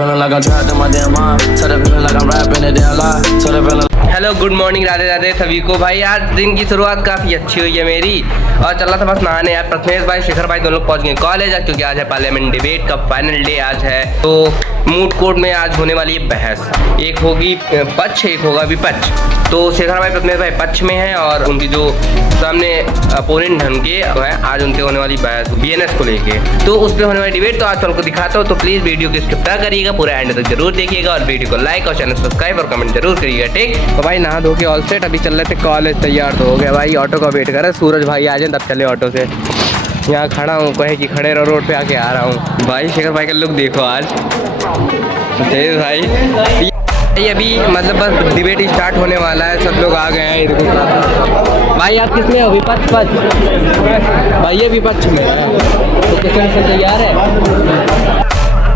feeling like I'm trapped in my damn mind. Started feeling like I'm rapping a damn lie. Started feeling. Hello good morning, Radhe Radhe सभी को। भाई आज दिन की शुरुआत काफ़ी अच्छी हुई है मेरी, और चल रहा था बस नहाने यार। प्रथमेश भाई, शिखर भाई दोनों लोग पहुंच गए कॉलेज आज, क्योंकि आज है पार्लियामेंट डिबेट का फाइनल डे आज है। तो मूड कोर्ट में आज होने वाली है बहस, एक होगी पक्ष एक होगा विपक्ष। तो शिखर भाई प्रथमेश भाई पक्ष में है, और उनकी जो सामने अपोनेंट उनके है, आज उनसे होने वाली बहस बीएनएस को लेके। तो उस पर होने वाली डिबेट तो आज आपको दिखाता हूँ। तो प्लीज़ वीडियो को स्किप ना करिएगा, पूरा एंड तक जरूर देखिएगा, और वीडियो को लाइक और चैनल सब्सक्राइब और कमेंट जरूर करिएगा, ठीक। तो भाई नहा धो के ऑल सेट, अभी चल रहे थे कॉलेज, तैयार तो हो गया भाई। ऑटो का वेट कर रहे, सूरज भाई आ जाए तब चले ऑटो से। यहाँ खड़ा हूँ, कहे कि खड़े रहो, रोड पे आके आ रहा हूँ। भाई शिखर भाई का लुक देखो आज, तेज भाई। अभी मतलब बस डिबेट स्टार्ट होने वाला है, सब लोग आ गए हैं इधर। भाई आप किस में हो? विपक्ष पक्ष भाई, ये विपक्ष में है, तो किसमें से तैयार है?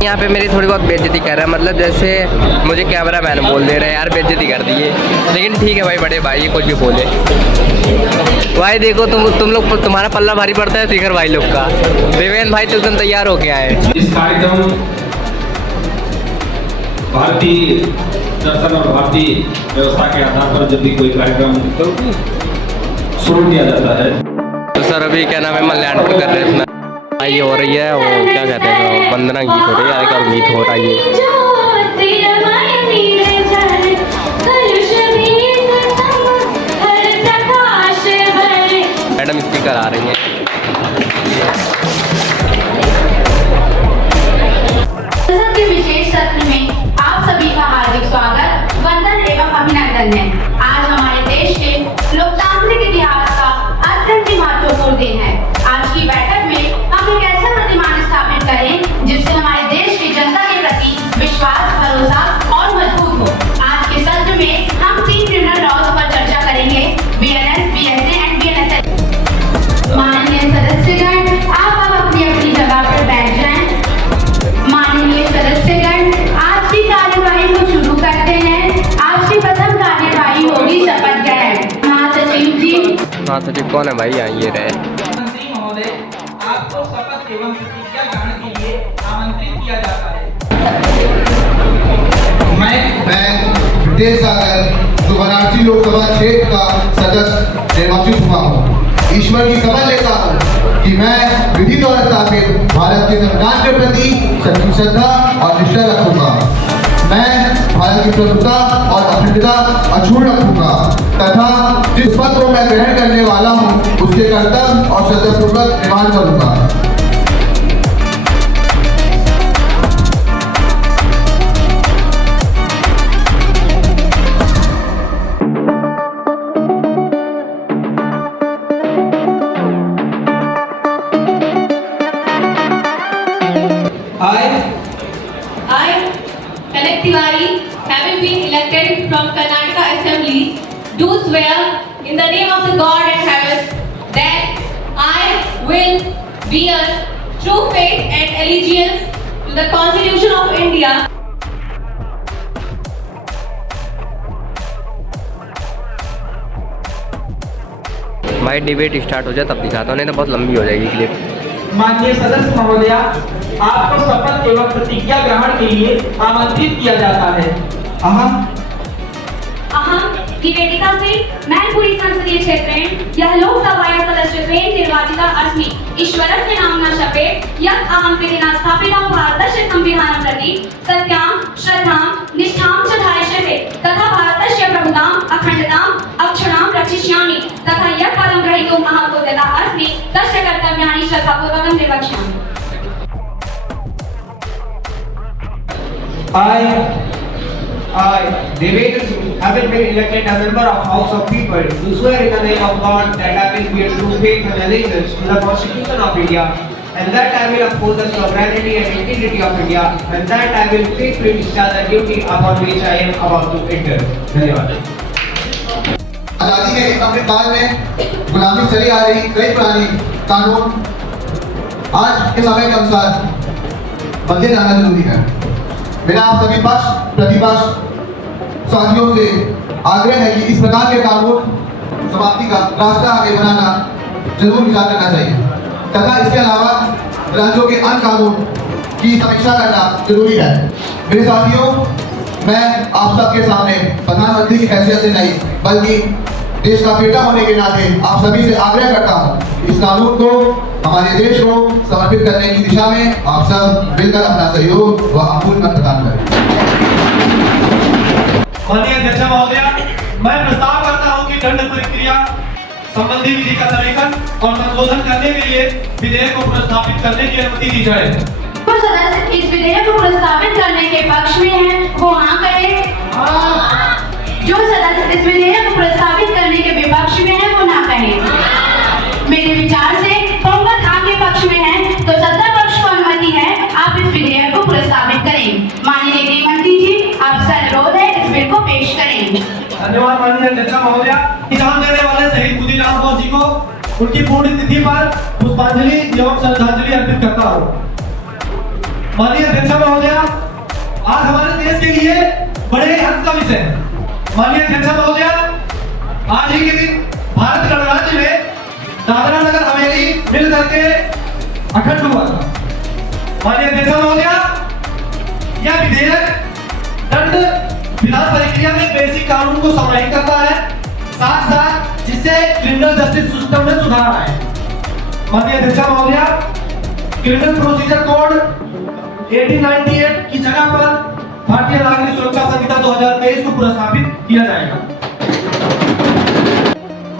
यहाँ पे मेरी थोड़ी बहुत बेइज्जती कर रहा है, मतलब जैसे मुझे कैमरा मैन बोल दे रहे हैं यार, बेइज्जती कर दिए। लेकिन ठीक है भाई, बड़े भाई कुछ भी बोले। भाई देखो तुम लोग, तुम्हारा पल्ला भारी पड़ता है शिखर भाई लोग का। देवेंद्र भाई तो एकदम तैयार हो के आए। इस कार्यक्रम भारतीय दर्शन और भारतीय व्यवस्था के आधार पर जब भी कोई कार्यक्रम शुरू किया जाता है, तो सर अभी क्या नाम है, मल्याणपुर कर रहे हैं, ये हो रही है वो क्या कहते हैं, वंदना गीत हो रही है, एक और गीत हो रहा है ये। मैडम स्पीकर आ रही हैं। के विशेष सत्र में आप सभी का हार्दिक स्वागत, वंदन एवं अभिनंदन है। आज हमारे देश के लोकतांत्रिक इतिहास का अत्यंत महत्वपूर्ण दिन है। आज की बैठक में हम एक ऐसा प्रतिमान स्थापित करें जिससे हमारे देश की जनता के प्रति विश्वास, भरोसा और मजबूत हो। आज के सत्र में हम 3 क्रिमिनल लॉज पर चर्चा करेंगे, बीएनएस, बीएसए एंड बीएनएसएस। माननीय सदस्यगण, आप अपनी अपनी जगह पर बैठ जाएं। माननीय सदस्यगण, आज की कार्यवाही को शुरू करते हैं। आज की प्रथम कार्यवाही होगी शपथ ग्रहण। महासचिव जी। महासचिव कौन है भाई? ये रहे मंत्री महोदय, आपको शपथ एवं प्रतिज्ञा ग्रहण के लिए आमंत्रित किया जाता है। मैं विदेश सागर वाराणसी लोकसभा क्षेत्र का सदस्य निर्वाचित हुआ हूँ। ईश्वर की कसम लेता हूँ कि मैं विधि द्वारा स्थापित भारत के संविधान के प्रति सच्ची श्रद्धा और निष्ठा रखूंगा। मैं भारत की प्रभुता और अखंडता अक्षुण्ण रखूंगा तथा जिस पद को मैं ग्रहण करने वाला हूँ उसके कर्तव्य और श्रद्धापूर्वक निर्वहन करूंगा। I, Kanak Tiwari, having been elected from Karnataka Assembly, do swear in the name of the God and heaven that I will bear true faith and allegiance to the Constitution of India. भाई debate start हो जाए तब दिखाता हूँ, नहीं तो बहुत लंबी हो जाएगी क्लिप। माननीय सदस्य महोदया, आपको शपथ एवं प्रतिज्ञा ग्रहण के लिए आमंत्रित किया जाता है। अहम की वेदिका से मैनपुरी संसदीय क्षेत्रेण यह लोकसभाया सदस्यत्वेन निर्वाचिता अस्मि। ईश्वरस्य नाम्ना शपथ यत् अहं विधिना स्थापितं भारतस्य संविधानं प्रति सत्यां, श्रद्धां, निष्ठां च धारयिष्ये तथा भारतस्य प्रभुतां, अखण्डतां, अक्षुण्णां रक्षिष्यामि तथा यत् पदं ग्रहीतुम् अहम् उद्यता अस्मि तस्य कर्तव्यानि श्रद्धापूर्वकं निर्वक्ष्यामि। I, Deveन्द्र Singh, having been elected a member of House of People, do swear in the name of God that I will bear true faith and allegiance to the Constitution of India, and that I will uphold the sovereignty and integrity of India, and that I will faithfully discharge the duty upon which I am about to enter. धन्यवाद। आजादी के इस अमृतकाल में गुलामी चली आ रही कई पुरानी कानून आज के समय के अनुसार बदले जाना जरूरी है। मेरा आप सभी पक्ष प्रतिपक्ष साथियों से आग्रह है कि इस प्रकार के कानून समाप्ति का रास्ता आगे बनाना जरूर विचार करना चाहिए तथा इसके अलावा राज्यों के अन्य कानून की समीक्षा करना जरूरी है। मेरे साथियों, मैं आप सबके सामने प्रधानमंत्री की हैसियत से नहीं बल्कि देश का बेटा होने के नाते आप सभी से आग्रह करता हूँ, इस कानून को हमारे देश को समर्पित करने की दिशा में आप सब मिलकर अपना सहयोग व अमूल्य मत प्रदान करें। माननीय अध्यक्ष महोदय, मैं प्रस्ताव करता हूं कि दंड प्रक्रिया संबंधी विधि का समीकरण और संशोधन करने के लिए विधेयक को प्रस्तावित करने की अनुमति दी जाए। जो सदस्य इस विधेयक को प्रस्तावित करने के पक्ष में हैं, वो हाँ करें। जो सदस्य इस विधेयक को प्रस्तावित करने के विपक्ष में हैं, वो ना कहें। मेरे विचार से बहुमत हाँ के पक्ष में है, तो सत्ता पक्ष को अनुमति है आप इस विधेयक को प्रस्तावित करें। माननीय गृह मंत्री जी, आपसे अनुरोध है इस बिल को पेश करें। धन्यवाद माननीय अध्यक्ष महोदय। जान देने वाले शहीद खुदीराम बोस जी को उनकी पूर्ण तिथि पर पुष्पांजलि एवं श्रद्धांजलि अर्पित करता हूँ। माननीय अध्यक्ष महोदय, आज हमारे देश के लिए बड़े हर्ष का विषय है। माननीय अध्यक्ष महोदय, आज ही के दिन भारत गणराज्य में दादरा नगर हवेली मिल करके अखंड हुआ था। माननीय अध्यक्ष महोदय, यह विधेयक दंड विधान प्रक्रिया में बेसिक कानून को समाहित करता है, साथ साथ जिससे क्रिमिनल जस्टिस सिस्टम में सुधार आए। माननीय अध्यक्ष महोदय, क्रिमिनल प्रोसीजर कोड 1898 की जगह पर भारतीय नागरिक सुरक्षा संहिता 2023 को पुनर्स्थापित किया जाएगा।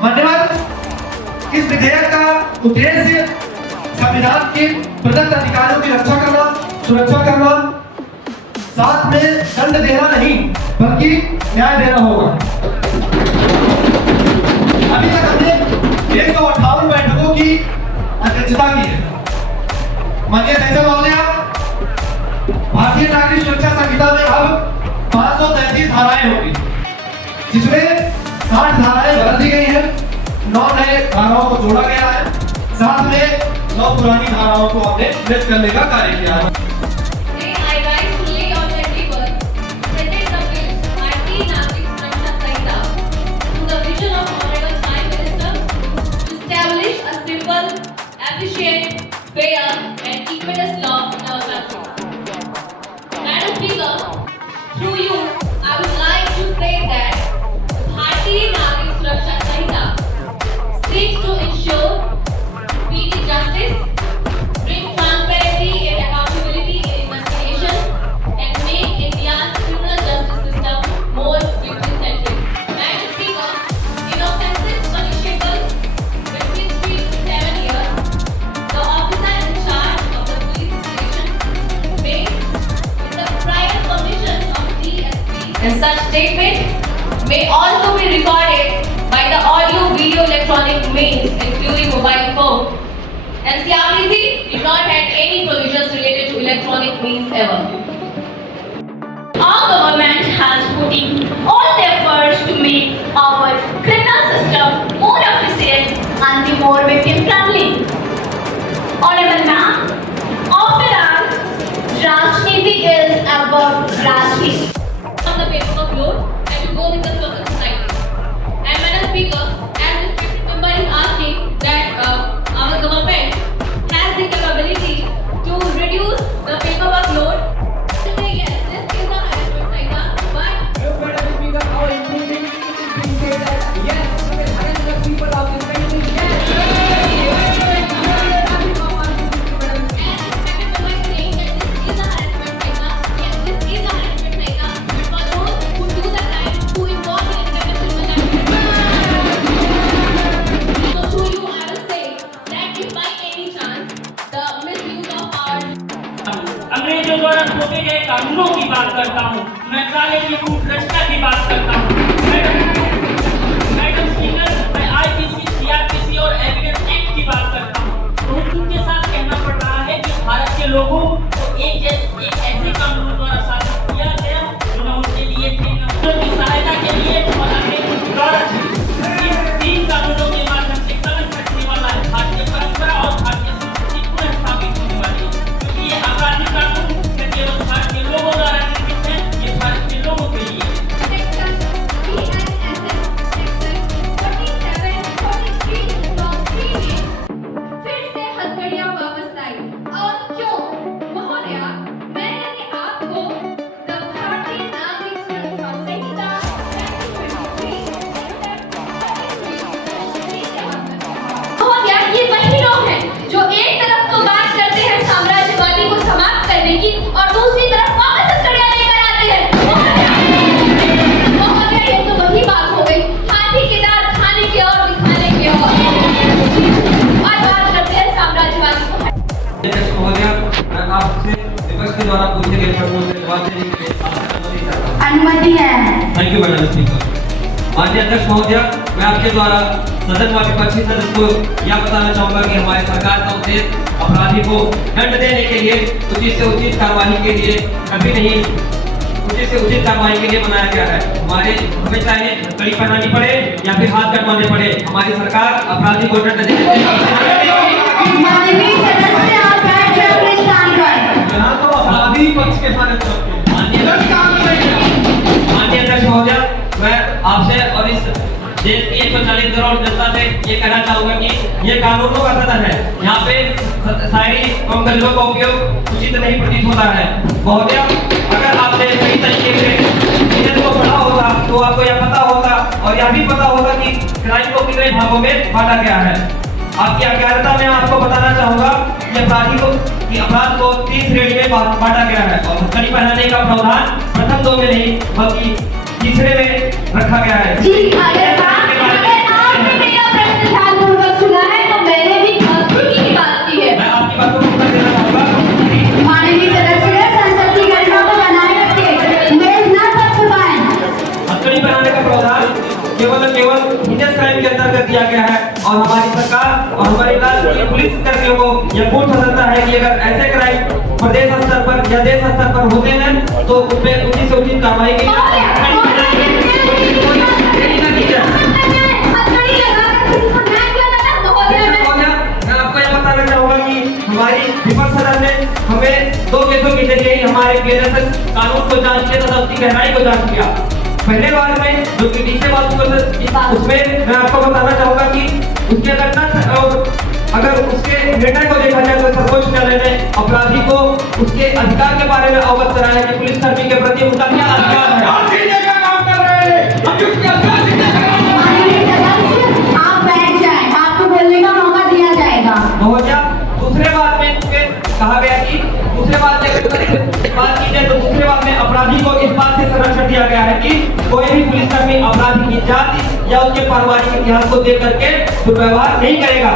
धन्यवाद। इस विधेयक का उद्देश्य संविधान के प्रदत्त अधिकारों की रक्षा करना, सुरक्षा करना, साथ में दंड देना नहीं बल्कि न्याय देना होगा। अभी तक हमने 158 बैठकों की अध्यक्षता की है। माननीय अध्यक्ष महोदय, भारतीय नागरिक सुरक्षा संहिता में अब 533 धाराएं होंगी, जिसमें 60 धाराएं बदल दी गई हैं, 9 नए धाराओं को जोड़ा गया है, साथ में 9 पुरानी धाराओं को हमने निरस्त करने का कार्य किया है। Fair and equitable law in our country. Madam Speaker, through you, I would like to say that Bharatiya Nagrik Suraksha Sanhita seeks to ensure speedy justice, bring transparency and accountability in investigation, and make India's criminal justice system more victim-centric. Madam Speaker, in offences punishable between 3 to 7 years, the officer in charge of the police station may, with the prior permission of DSP, and such statement may also be recorded by the audio video electronic means including mobile phone. NCRPC did not have any provisions related to electronic means ever. Our government has put in all the efforts to make our criminal system more efficient and be more victim friendly. Honorable Ma'am, after all, Rajniti is above Rajniti. On the paper of load and to go with the flow of society. And Madam Speaker, as respected member is asking that our government has the capability to reduce the paperwork load. To say yes, this is a management sector, but Madam Speaker, our improvement is being said that yes, we can arrange the people of this country. अंग्रेजों द्वारा थोपे गए कानूनों की बात करता हूँ, मैं काले की कूट रचना की बात करता हूँ। मैडम स्पीकर, मैं IPC, CRPC और एविडेंस एक्ट की बात करता हूँ। तो उनके साथ कहना पड़ रहा है कि भारत के लोगों को एक ऐसे कानूनों द्वारा शासित किया गया जो न उनके लिए थे न उनकी सहायता के लिए और इन 3 कानूनों के माध्यम से कलम कटने वाला है भारतीय परंपरा और भारतीय संस्कृति पुनः स्थापित होने वाली है, क्योंकि ये आपराधिक कानून न केवल भारत के लोगों द्वारा निर्मित है, ये भारत के लोगों के लिए फिर से हथकड़ियां वापस आई और क्यों महोदया के द्वारा पूछे गए प्रश्नों के जवाब देने के लिए आपसे अनुमति चाहता हूं। अनुमति है। Thank you madam speaker. माननीय अध्यक्ष महोदय, मैं आपके द्वारा सदन व विपक्षी सदस्य को यह बताना चाहूंगा कि हमारी सरकार का उद्देश्य अपराधी को दंड देने के लिए, उचित से उचित कार्रवाई के लिए कभी नहीं, उचित से उचित कार्रवाई के लिए बनाया गया है। हमें चाहे कड़ी पहनानी पड़े या फिर हाथ कटवाने पड़े, हमारी सरकार अपराधी को दंड देने के लिए। माननीय सदस्य आप बैठ जाओ अपने स्थान पर। यहाँ तो अपराधी पक्ष के सारे तरफ माननीय अध्यक्ष महोदय, मैं आपसे और इस देश की 140 करोड़ जनता से ये कहना चाहूंगा कि ये कानूनों का सदन है। यहाँ पे शायरी एवं गजलों का उपयोग उचित नहीं प्रतीत होता है। महोदय, अगर आपने सही तरीके से इनको पढ़ा होगा तो आपको यह पता होगा और यह भी पता होगा कि क्राइम को कितने भागों में बांटा गया है। आपकी अज्ञानता में आपको बताना चाहूंगा कि अपराध को 3 श्रेणी में बांटा गया है और हथकड़ी पहनाने का प्रावधान प्रथम 2 में नहीं बल्कि तीसरे में रखा गया है। जी, अगर आपने मेरा प्रश्न ध्यानपूर्वक सुना है तो मैंने भी हंसी की बात की है। मैं आपकी बातों को उत्तर देना चाहूंगा। माननीय सदस्य संसद की गरिमा को बनाए रखें, मेज ना तक छुपाएं। हथकड़ी पहनाने का प्रावधान केवल हिंदुस्तान क्राइम के अंतर्गत दिया गया है और हमारी सरकार और हमारी राज्य की पुलिस कर्मियों को यह पूर्ण स्वतंत्रता है कि अगर ऐसे क्राइम प्रदेश स्तर पर या देश स्तर पर होते हैं तो उन पे उचित से उचित कार्रवाई की मैं आपको यह बताना चाहूंगा कि हमारी विपक्ष सदन ने हमें 2 केसों के जरिए हमारे PNSS कानून को जांच किया तथा उसकी गहराई को जांच किया। पहले बार में जो तीसरे बात उसमें मैं आपको बताना चाहूंगा कि उसके अगर उसके निर्णय को देखा जाए तो सर्वोच्च न्यायालय ने अपराधी को उसके अधिकार के बारे में अवगत कराया कि पुलिस कर्मी के प्रति उनका क्या अधिकार है। आप बैठ जाएं, आपको बोलने का मौका दिया जाएगा। महोदय, दूसरे बात में कहा गया कि दूसरे बात की जाए तो दूसरे बात में अपराधी को इस बात से संरक्षण दिया गया है कि कोई भी पुलिसकर्मी अपराधी की जाति या उसके पारिवारिक इतिहास को देख करके दुर्व्यवहार नहीं करेगा।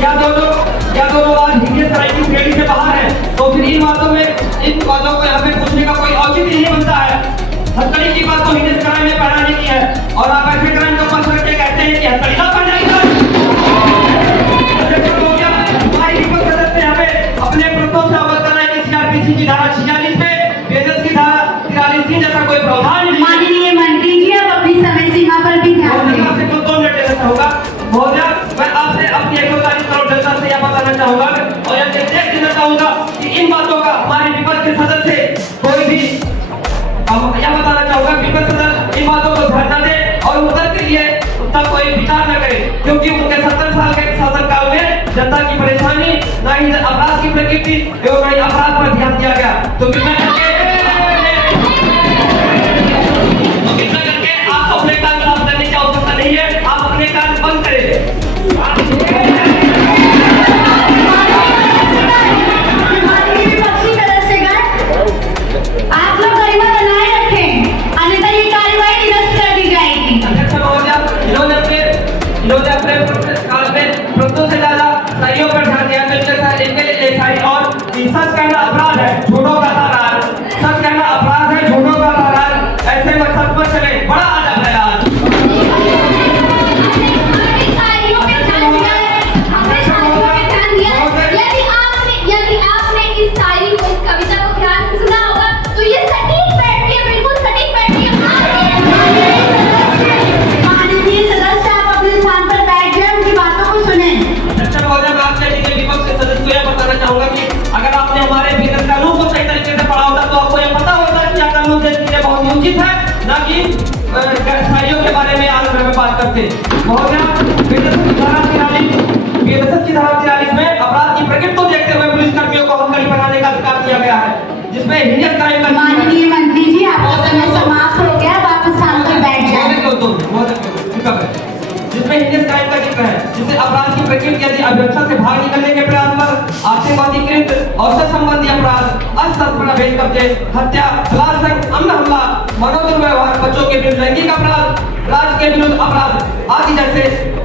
या दोनों बात हिंदुस्तान क्राइम की श्रेणी से बाहर है तो फिर इन बातों को यहाँ पे पूछने का कोई औचित्य नहीं बनता है। हथकड़ी की बात तो हिंदुस्तान क्राइम में पहनाने की है और आप ऐसे क्राइम को पक्ष रख के कहते हैं कि हथकड़ी ना पहनाएगा। अपने प्रतों से अवगत कराए कि CRPC की धारा 46 में PNSS की धारा 43 जैसा कोई प्रावधान नहीं। माननीय मंत्री जी, आप अपनी समय सीमा पर भी ध्यान दें। आपसे 2 मिनट लेना चाहूंगा। महोदय, मैं आपसे अपनी 140 करोड़ जनता से यह बताना चाहूंगा और यह निर्देश देना चाहूंगा कि इन बातों का हमारे विपक्ष के सदस्य कोई भी यह बताना चाहूंगा विपक्ष सदस्य इन बातों को ध्यान न दे और उत्तर के लिए उतना कोई विचार न करे, क्योंकि उनके 70 साल के शासनकाल में जनता की परेशानी न ही अपराध की प्रकृति एवं न ही अपराध पर ध्यान दिया गया। तो कृपया करके आप अपने काम साफ करने की आवश्यकता नहीं है, आप अपने काम बंद करें। विपक्षी सदस्यगण, आप लोग गरिमा बनाए रखें, अन्यथा ये कार्यवाही निरस्त कर दी जाएगी। अध्यक्ष महोदय, इन्होंने अपने काल में प्रस्तुत से ज्यादा सहियों पर ध्यान दिया। इनके सही और सच कहना अपराध है, झूठों का तारार, सच कहना अपराध है, झूठों का तारार, ऐसे में सच पर चले बड़ा अदब है आज। यदि आपने इस शायरी को, इस कविता को ध्यान से सुना होगा तो ये सटीक बैठती है, बिल्कुल सटीक बैठती है। माननीय सदस्य, आप अपने स्थान पर बैठ जाएं, उनकी बातों को सुनें। अच्छा महोदय, मैं आपसे विपक्ष के सदस्य को यह बताना चाहूंगा कि अगर आपने हमारे भीतर कानून को सही तरीके से पढ़ा होता तो आपको यह पता होता कि यह कानून देश के लिए बहुत उचित है, न कि शायरियों के बारे में आज में बात करते। महोदय, PNSS की धारा 43 में अपराध की प्रकृति को देखते हुए पुलिस कर्मियों को हथकड़ी पहनाने का अधिकार दिया गया है, जिसमें हिंदुस्तान क्राइम का माननीय मंत्री जी, आपका समय समाप्त हो गया, वापस स्थान पर बैठ जाएं। जिसमें हिंदुस्तान क्राइम का जिक्र है, जिसे अपराध की प्रकृति यदि अभिरक्षा से भाग निकलने के प्रयास पर आतंकवादीकृत और संबंधी अपराध, अशस्त्र भेद कब्जे, हत्या, बलात्कार, अमन हमला, मनोदुर्व्यवहार, बच्चों के विरुद्ध लैंगिक अपराध, राज्य के विरुद्ध अपराध आदि जैसे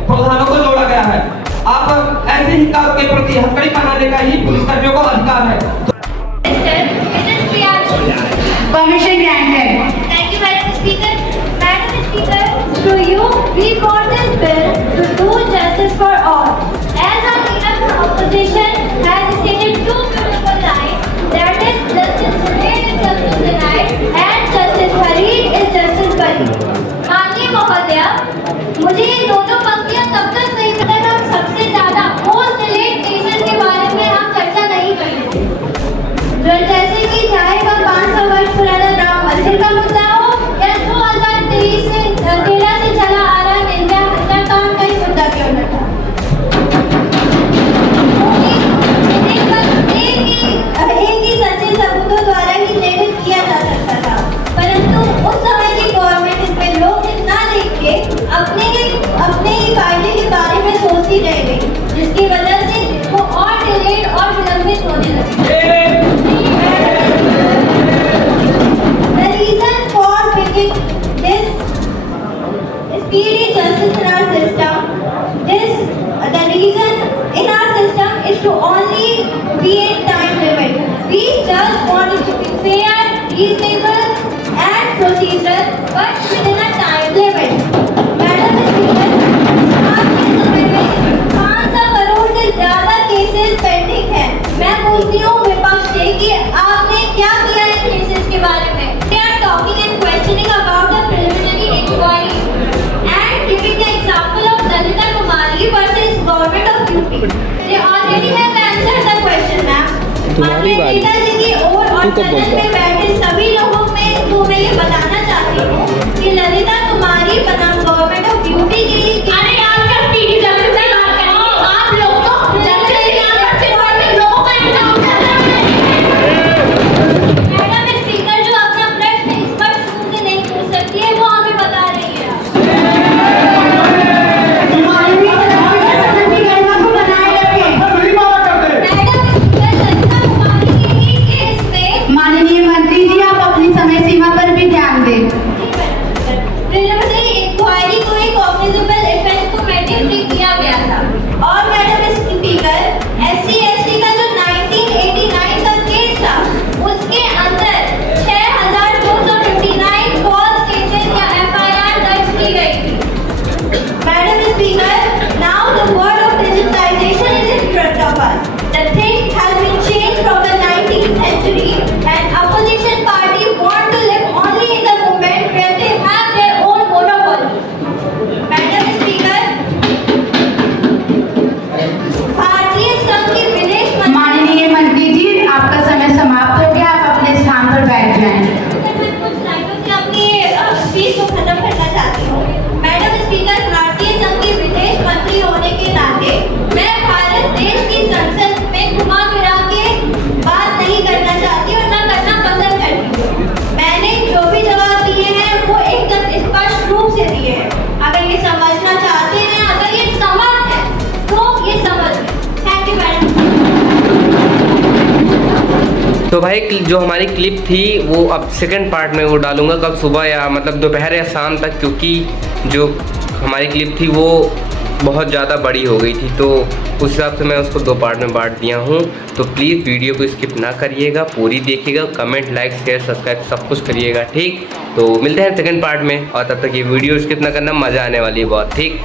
प्रावधानों को जोड़ा गया है। आप ऐसे ही काम के प्रति हथकड़ी बनाने का ही पुलिसकर्मियों को अधिकार है। Permission granted. Thank you, Madam Speaker. Madam Speaker, through you, we brought this bill to do justice for all. As our leader of the opposition has stated two beautiful lines, that is, justice delayed is justice denied, and justice hurried is justice buried. माननीय महोदया, मुझे ये दोनों पंक्तियां तब तक सही पता है हम सबसे ज्यादा मोस्ट डिलेड केसेस के बारे में हम चर्चा नहीं कर रहे थे, जैसे कि चाहे वह 500 वर्ष पुराना राम मंदिर का मुद्दा हो या 2013 से चला आ रहा निंजा हत्याकांड का ही मुद्दा क्यों न था। एक ही सच्चे सबूतों द्वारा ही निर्णय किया जा सकता था, परंतु उस समय की गवर्नमेंट इसमें लोग ना देख के अपने ही फायदे के बारे में सोचती रह गई, जिसकी वजह से वो और डिलेड और विलंबित होने लगे। The reason for making this speedy justice in our system, the reason in our system is to only be in time limit. We just want it to be fair, reasonable and procedural, but within a time limit. Madam Speaker, आपके समय में 500 करोड़ से ज्यादा cases pending हैं। मैं पूछती हूँ विपक्ष से कि आपने क्या किया इन केसेस के बारे में? They are talking and questioning about the preliminary inquiry and giving the example of Lalita Kumari versus government of UP. They already have answered the question, ma'am. माननीय नेता जी की ओर और सदन में बैठे सभी लोगों में तो मैं ये बताना चाहती हूँ कि ललिता कुमारी बनाम गवर्नमेंट ऑफ यूपी की अरे यार क्या स्पीडी जस्टिस की बात कर रही हैं आप लोग तो जस्टिस की बात करते हैं लोगों का एग्जाम कर रहे हैं। मैडम स्पीकर जो अपना प्रश्न स्पष्ट रूप से नहीं पूछ सकती है वो हमें बता रही है। माननीय मंत्री जी आप अपनी समय सीमा पर भी ध्यान दें। प्रिलिमिनरी इंक्वायरी को एक ऑफिशियल इफेक्ट को मैंडेटरी किया गया था और मैडम स्पीकर SC/ST का जो 1989 का केस था उसके अंदर 6259 फॉल्स केसेस या FIR दर्ज की गई थी। Madam speaker, now the word of digitalization is in front of us. The thing has been changed from the 19th century and opposition party want to live only in the moment where they have their own monopoly. Madam Speaker, भारतीय संघ के विदेश मंत्री माननीय मंत्री जी आपका समय समाप्त हो गया, आप अपने स्थान पर बैठ जाएं। मैं कुछ लाइनों से अपनी स्पीच को खत्म करना चाहती हूँ। मैडम स्पीकर, भारतीय संघ के विदेश मंत्री होने के नाते मैं भारत देश की संसद में घुमा फिरा के बात नहीं करना चाहती और ना करना पसंद करती हूँ। मैंने जो भी जवाब दिए हैं वो एकदम स्पष्ट रूप से दिए हैं। अगर ये समझना चाहते हैं, अगर ये समझ है तो ये समझ है। Thank you madam. तो भाई जो हमारी क्लिप थी वो अब सेकंड पार्ट में वो डालूंगा कल सुबह या मतलब दोपहर या शाम तक, क्योंकि जो हमारी क्लिप थी वो बहुत ज़्यादा बड़ी हो गई थी, तो उस हिसाब से मैं उसको 2 पार्ट में बांट दिया हूँ। तो प्लीज़ वीडियो को स्किप ना करिएगा, पूरी देखिएगा, कमेंट लाइक शेयर सब्सक्राइब सब कुछ करिएगा, ठीक। तो मिलते हैं सेकंड पार्ट में, और तब तक ये वीडियो स्किप ना करना, मज़ा आने वाली है बहुत, ठीक।